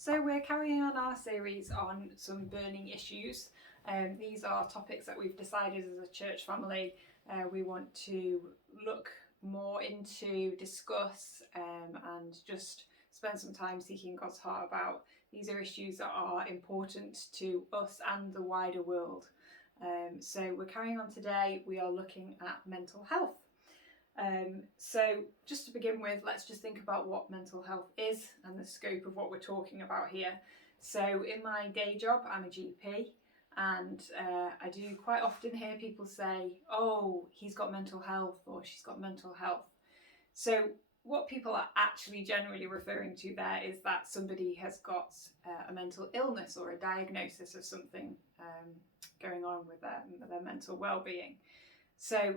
So we're carrying on our series on some burning issues. These are topics that we've decided as a church family we want to look more into, discuss, and just spend some time seeking God's heart about. These are issues that are important to us and the wider world. So we're carrying on today. We are looking at mental health. So just to begin with, let's just think about what mental health is and the scope of what we're talking about here. So in my day job, I'm a GP, and I do quite often hear people say, oh, he's got mental health or she's got mental health. So what people are actually generally referring to there is that somebody has got a mental illness or a diagnosis of something going on with their mental well-being. So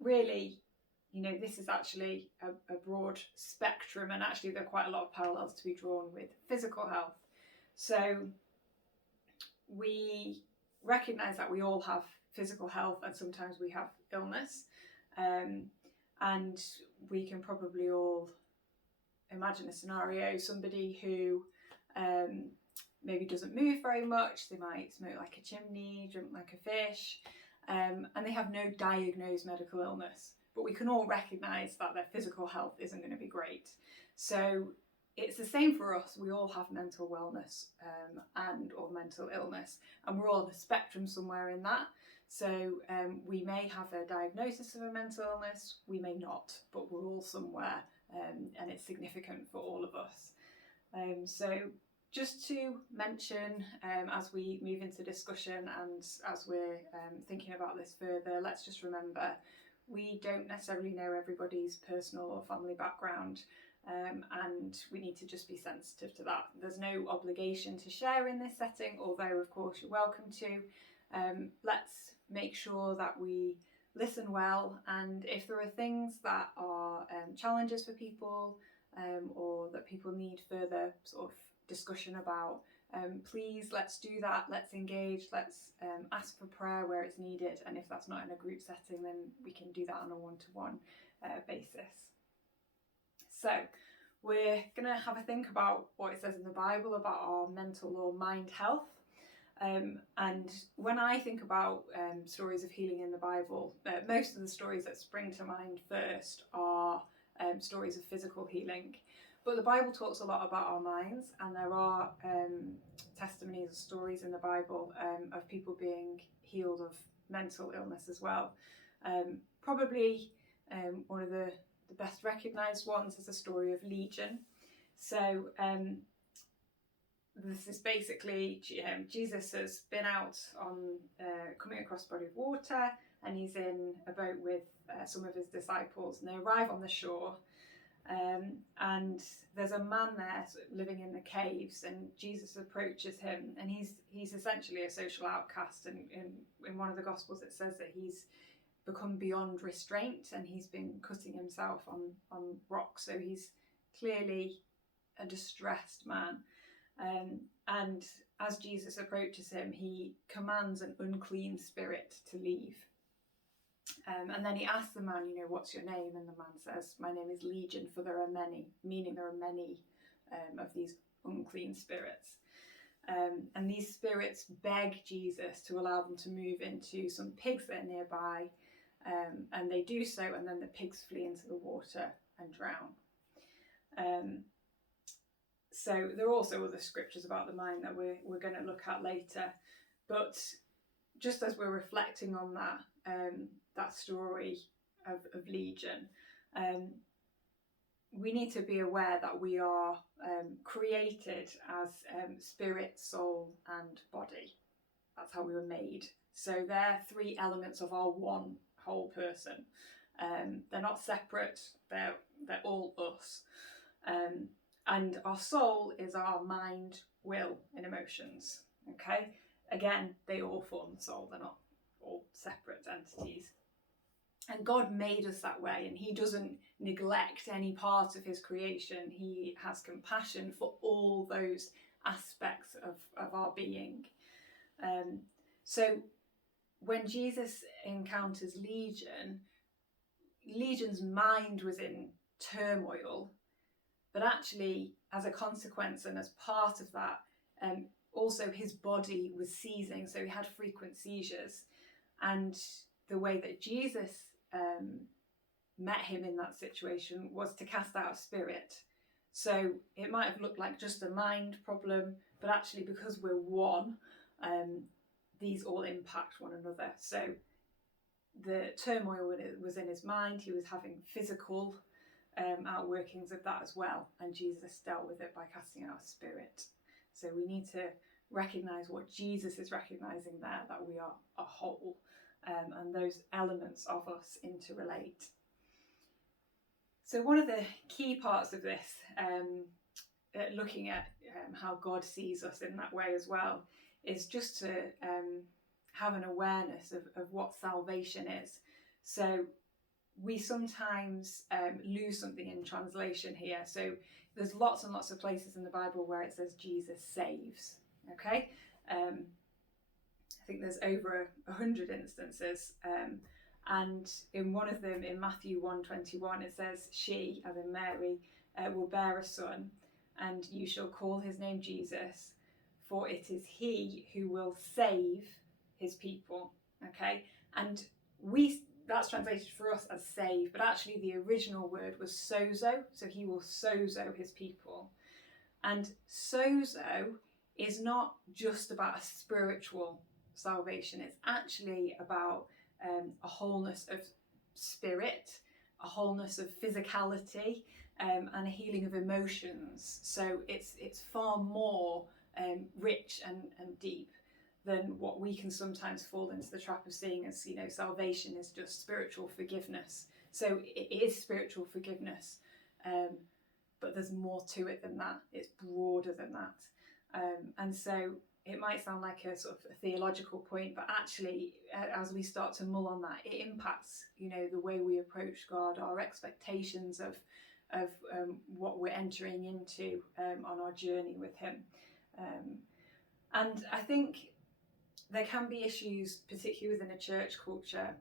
really, this is actually a broad spectrum, and actually there are quite a lot of parallels to be drawn with physical health. So we recognise that we all have physical health and sometimes we have illness, and we can probably all imagine a scenario, somebody who maybe doesn't move very much, they might smoke like a chimney, drink like a fish, and they have no diagnosed medical illness. But we can all recognise that their physical health isn't going to be great. So it's the same for us. We all have mental wellness or mental illness, and we're all on a spectrum somewhere in that. So we may have a diagnosis of a mental illness, we may not, but we're all somewhere, and it's significant for all of us. So just to mention, as we move into discussion and as we're thinking about this further, let's just remember we don't necessarily know everybody's personal or family background, and we need to just be sensitive to that. There's no obligation to share in this setting, although of course you're welcome to. Let's make sure that we listen well, and if there are things that are challenges for people, or that people need further sort of discussion about, please let's do that, let's engage, let's ask for prayer where it's needed, and if that's not in a group setting, then we can do that on a one-to-one basis. So we're going to have a think about what it says in the Bible about our mental or mind health, and when I think about stories of healing in the Bible, most of the stories that spring to mind first are stories of physical healing. But the Bible talks a lot about our minds, and there are testimonies or stories in the Bible of people being healed of mental illness as well. Probably one of the best recognised ones is the story of Legion. So this is basically Jesus has been out on coming across a body of water, and he's in a boat with some of his disciples, and they arrive on the shore. And there's a man there living in the caves, and Jesus approaches him, and he's essentially a social outcast, and in one of the Gospels it says that he's become beyond restraint and he's been cutting himself on rocks, so he's clearly a distressed man, and as Jesus approaches him, he commands an unclean spirit to leave. And then he asks the man, what's your name? And the man says, my name is Legion, for there are many, meaning there are many of these unclean spirits. And these spirits beg Jesus to allow them to move into some pigs that are nearby, and they do so, and then the pigs flee into the water and drown. So there are also other scriptures about the mind that we're going to look at later, but just as we're reflecting on that story of Legion, we need to be aware that we are created as spirit, soul and body. That's how we were made. So they're three elements of our one whole person. They're not separate, they're all us. And our soul is our mind, will and emotions. Okay? Again, they all form the soul, they're not all separate entities. And God made us that way, and he doesn't neglect any part of his creation. He has compassion for all those aspects of our being. So when Jesus encounters Legion's mind was in turmoil, but actually as a consequence and as part of that, also his body was seizing, so he had frequent seizures. And the way that Jesus met him in that situation was to cast out a spirit. So it might have looked like just a mind problem, but actually because we're one, these all impact one another. So the turmoil was in his mind, he was having physical outworkings of that as well, and Jesus dealt with it by casting out a spirit. So we need to recognise what Jesus is recognising there, that we are a whole, and those elements of us interrelate. So one of the key parts of this, looking at how God sees us in that way as well, is just to have an awareness of what salvation is. So we sometimes lose something in translation here. So there's lots and lots of places in the Bible where it says Jesus saves. Okay, I think there's over 100 instances, and in one of them, in Matthew 1:21, it says, "She, as in Mary, will bear a son, and you shall call his name Jesus, for it is he who will save his people." Okay, and that's translated for us as save, but actually the original word was sozo, so he will sozo his people. And sozo is not just about a spiritual salvation, it's actually about a wholeness of spirit, a wholeness of physicality, and a healing of emotions. So it's far more rich and deep than what we can sometimes fall into the trap of seeing as, salvation is just spiritual forgiveness. So it is spiritual forgiveness, but there's more to it than that. It's broader than that. And so it might sound like a sort of a theological point, but actually, as we start to mull on that, it impacts, the way we approach God, our expectations of what we're entering into on our journey with him. And I think there can be issues, particularly within a church culture,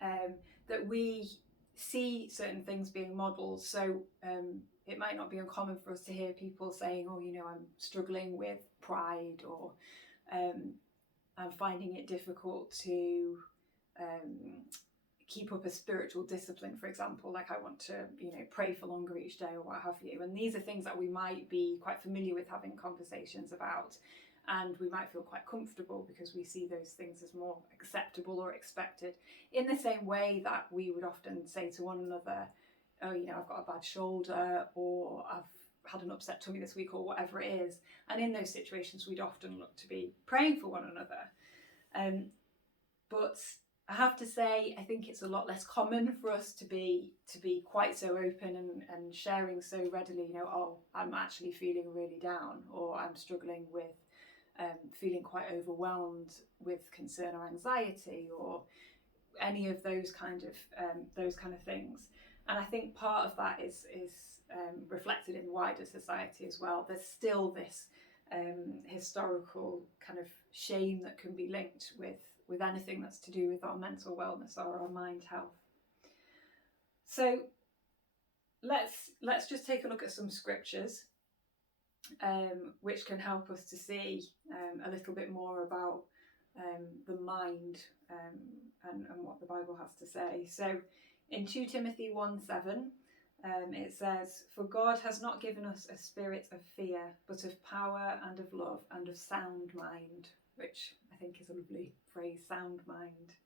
that we see certain things being modelled. So it might not be uncommon for us to hear people saying, "Oh, I'm struggling with pride," or "I'm finding it difficult to keep up a spiritual discipline," for example, like I want to, pray for longer each day or what have you. And these are things that we might be quite familiar with having conversations about, and we might feel quite comfortable because we see those things as more acceptable or expected, in the same way that we would often say to one another, "Oh, I've got a bad shoulder," or "I've had an upset tummy this week," or whatever it is. And in those situations, we'd often look to be praying for one another. But I have to say, I think it's a lot less common for us to be quite so open and sharing so readily, "Oh, I'm actually feeling really down," or "I'm struggling with feeling quite overwhelmed with concern or anxiety," or any of those kind of things. And I think part of that is reflected in wider society as well. There's still this historical kind of shame that can be linked with anything that's to do with our mental wellness or our mind health. So let's just take a look at some scriptures which can help us to see a little bit more about the mind and what the Bible has to say. So in 2 Timothy 1:7, it says, "For God has not given us a spirit of fear, but of power and of love and of sound mind," which I think is a lovely phrase, sound mind.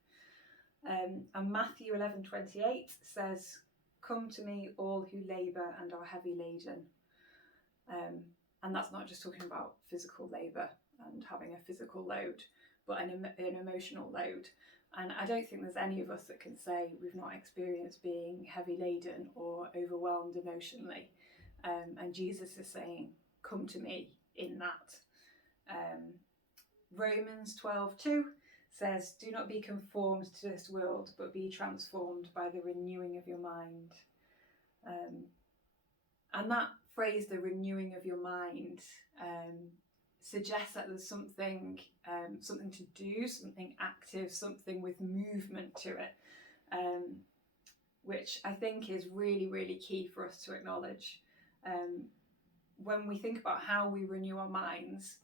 And Matthew 11:28 says, "Come to me, all who labour and are heavy laden." And that's not just talking about physical labour and having a physical load, but an emotional load. And I don't think there's any of us that can say we've not experienced being heavy laden or overwhelmed emotionally. And Jesus is saying, "Come to me in that." Romans 12:2 says, "Do not be conformed to this world, but be transformed by the renewing of your mind." And that phrase, the renewing of your mind, suggests that there's something to do, something active, something with movement to it, which I think is really, really key for us to acknowledge. when we think about how we renew our minds,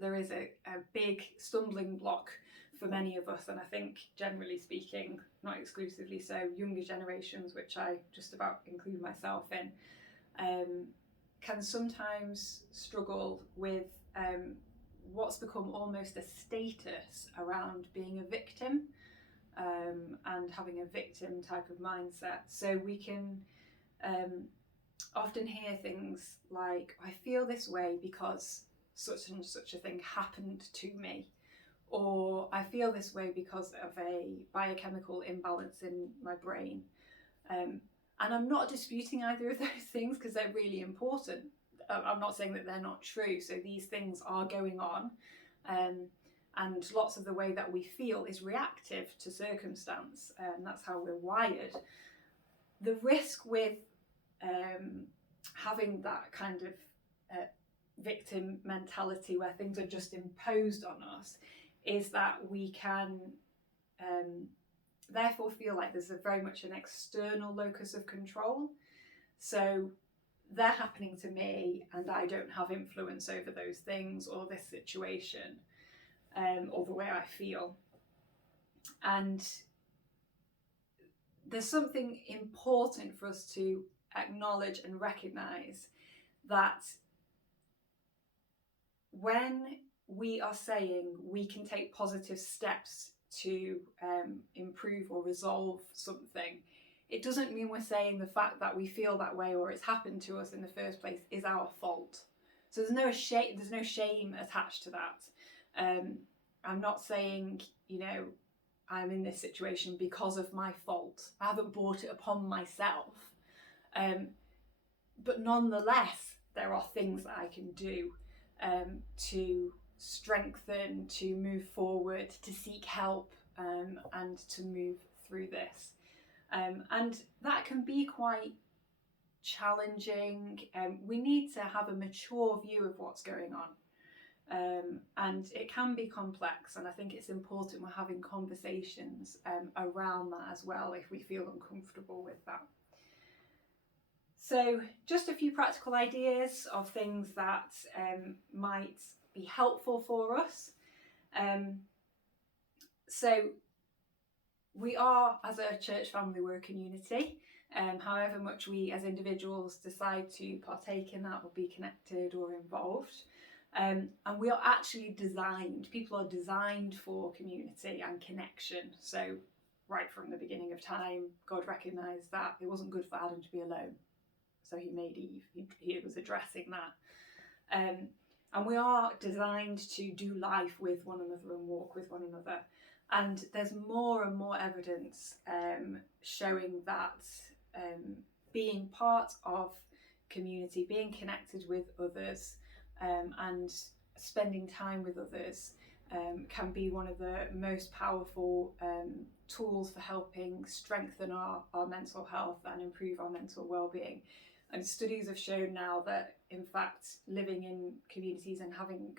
there is a big stumbling block for many of us, and I think generally speaking, not exclusively so, younger generations, which I just about include myself in, can sometimes struggle with what's become almost a status around being a victim, and having a victim type of mindset. So we can often hear things like, I feel this way because such and such a thing happened to me, or I feel this way because of a biochemical imbalance in my brain. And I'm not disputing either of those things, because they're really important. I'm not saying that they're not true. So these things are going on, and lots of the way that we feel is reactive to circumstance, and that's how we're wired. The risk with having that kind of victim mentality where things are just imposed on us is that we can therefore feel like there's very much an external locus of control. So they're happening to me and I don't have influence over those things or this situation, or the way I feel. And there's something important for us to acknowledge and recognise, that when we are saying we can take positive steps to improve or resolve something, it doesn't mean we're saying the fact that we feel that way or it's happened to us in the first place is our fault. So there's no shame attached to that. I'm not saying, I'm in this situation because of my fault. I haven't brought it upon myself. But nonetheless, there are things that I can do to strengthen, to move forward, to seek help, and to move through this. And that can be quite challenging. We need to have a mature view of what's going on. And it can be complex, and I think it's important we're having conversations around that as well if we feel uncomfortable with that. So just a few practical ideas of things that might be helpful for us. So we are, as a church family, we're a community. However much we as individuals decide to partake in that or be connected or involved. And we are actually people are designed for community and connection. So right from the beginning of time, God recognised that it wasn't good for Adam to be alone. So he made Eve. He was addressing that. And we are designed to do life with one another and walk with one another. And there's more and more evidence showing that being part of community, being connected with others, and spending time with others can be one of the most powerful tools for helping strengthen our mental health and improve our mental well-being. And studies have shown now that, in fact, living in communities and having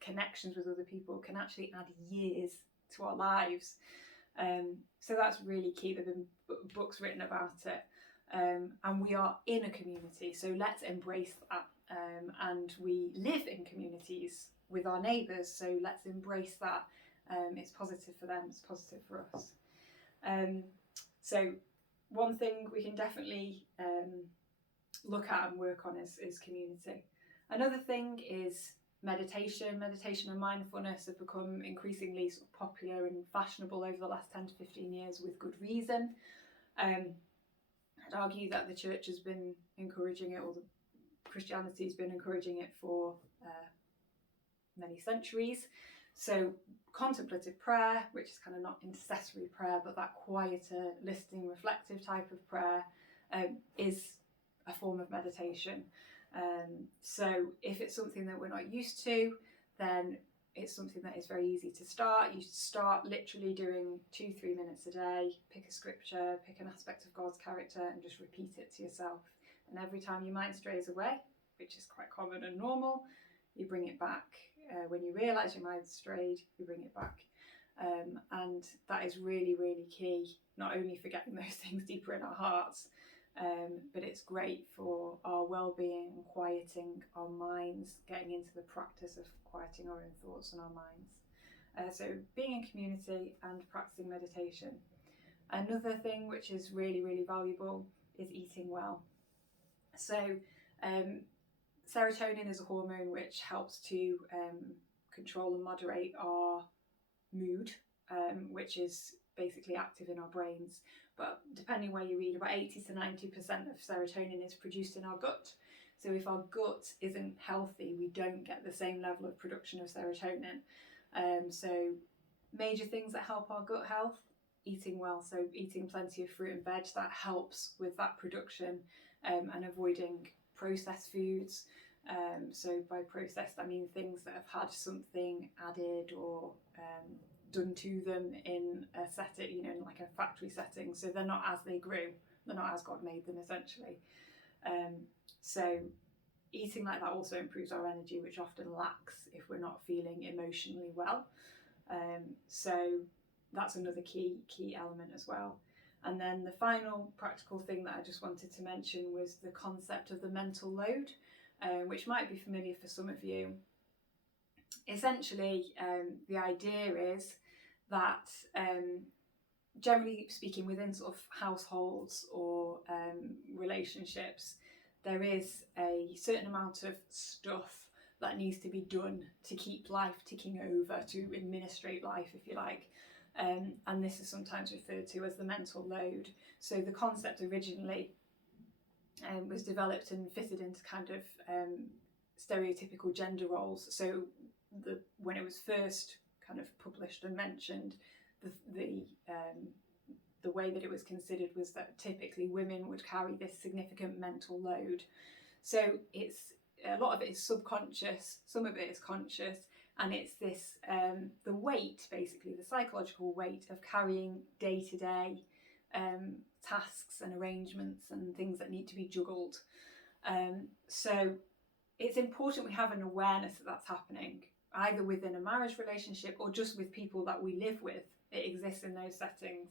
connections with other people can actually add years to our lives. So that's really key. There have been books written about it. And we are in a community, so let's embrace that. And we live in communities with our neighbours, so let's embrace that. It's positive for them, it's positive for us. So one thing we can definitely look at and work on is community. Another thing is meditation. Meditation and mindfulness have become increasingly sort of popular and fashionable over the last 10 to 15 years with good reason. I'd argue that the church has been encouraging it, or Christianity's been encouraging it for many centuries. So contemplative prayer, which is kind of not intercessory prayer, but that quieter, listening, reflective type of prayer, is a form of meditation. So if it's something that we're not used to, then it's something that is very easy to start. You start literally doing 2-3 minutes a day, pick a scripture, pick an aspect of God's character, and just repeat it to yourself. And every time your mind strays away, which is quite common and normal, you bring it back. When you realise your mind's strayed, you bring it back. And that is really, really key, not only for getting those things deeper in our hearts, but it's great for our well-being and quieting our minds, getting into the practice of quieting our own thoughts and our minds. So being in community and practicing meditation. Another thing which is really, really valuable is eating well. So serotonin is a hormone which helps to control and moderate our mood, which is basically active in our brains. But depending where you read, about 80 to 90% of serotonin is produced in our gut. So if our gut isn't healthy, we don't get the same level of production of serotonin. So major things that help our gut health: eating well, so eating plenty of fruit and veg, that helps with that production, and avoiding processed foods. So by processed, I mean things that have had something added or done to them in a setting, in like a factory setting, so they're not as they grew, they're not as God made them, essentially. So eating like that also improves our energy, which often lacks if we're not feeling emotionally well. So that's another key element as well. And then the final practical thing that I just wanted to mention was the concept of the mental load, which might be familiar for some of you. Essentially, the idea is that generally speaking, within sort of households or relationships, there is a certain amount of stuff that needs to be done to keep life ticking over, to administrate life, if you like. And this is sometimes referred to as the mental load. So the concept originally was developed and fitted into kind of stereotypical gender roles. So when it was first kind of published and mentioned, the way that it was considered was that typically women would carry this significant mental load. So it's a lot of it is subconscious, some of it is conscious, and it's this the weight, basically the psychological weight of carrying day-to-day tasks and arrangements and things that need to be juggled. So it's important we have an awareness that that's happening, either within a marriage relationship or just with people that we live with. It exists in those settings.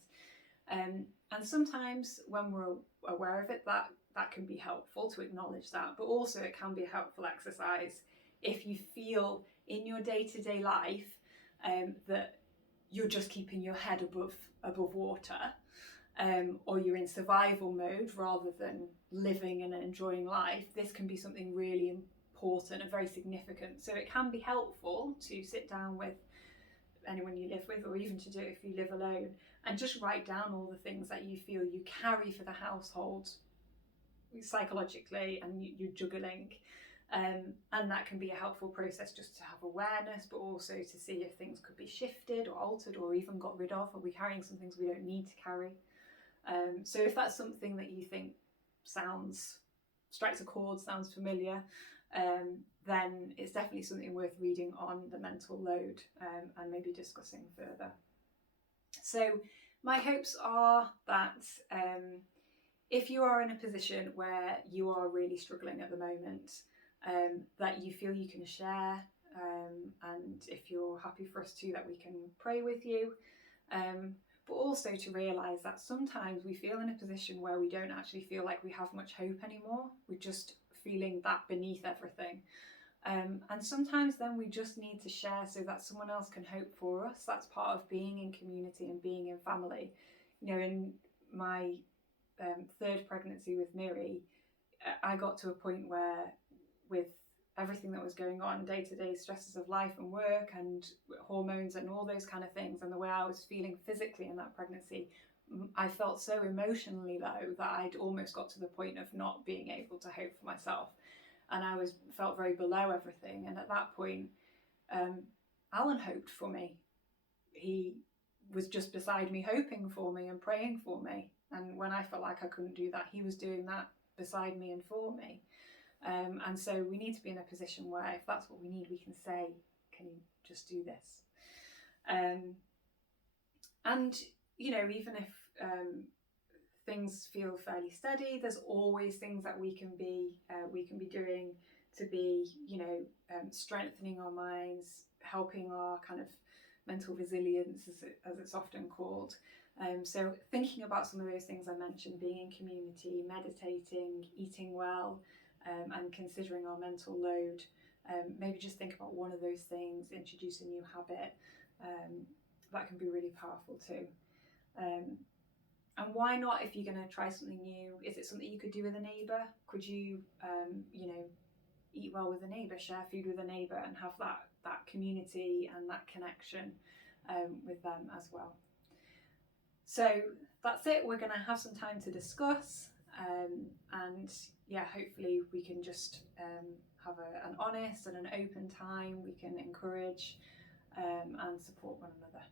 And sometimes when we're aware of it, that can be helpful to acknowledge that, but also it can be a helpful exercise if you feel in your day-to-day life that you're just keeping your head above water, or you're in survival mode rather than living and enjoying life. This can be something really important and very significant. So it can be helpful to sit down with anyone you live with, or even to do it if you live alone, and just write down all the things that you feel you carry for the household psychologically and you're juggling. And that can be a helpful process just to have awareness, but also to see if things could be shifted or altered or even got rid of. Are we carrying some things we don't need to carry? So if that's something that you think strikes a chord, sounds familiar, then it's definitely something worth reading on the mental load, and maybe discussing further. So my hopes are that if you are in a position where you are really struggling at the moment, that you feel you can share, and if you're happy for us to, that we can pray with you, but also to realise that sometimes we feel in a position where we don't actually feel like we have much hope anymore. We're just feeling that beneath everything. And sometimes then we just need to share so that someone else can hope for us. That's part of being in community and being in family. In my third pregnancy with Miri, I got to a point where, with everything that was going on, day-to-day stresses of life and work and hormones and all those kind of things, and the way I was feeling physically in that pregnancy, I felt so emotionally low that I'd almost got to the point of not being able to hope for myself. And I felt very below everything. And at that point, Alan hoped for me. He was just beside me, hoping for me and praying for me. And when I felt like I couldn't do that, he was doing that beside me and for me. And so we need to be in a position where, if that's what we need, we can say, can you just do this? And, even if things feel fairly steady, there's always things that we can be doing to be, strengthening our minds, helping our kind of mental resilience, as it's often called. So thinking about some of those things I mentioned, being in community, meditating, eating well, and considering our mental load, maybe just think about one of those things, introduce a new habit. That can be really powerful too. And why not, if you're going to try something new, is it something you could do with a neighbour? Could you, eat well with a neighbour, share food with a neighbour, and have that community and that connection with them as well? So that's it. We're going to have some time to discuss, and yeah, hopefully we can just have an honest and an open time. We can encourage and support one another.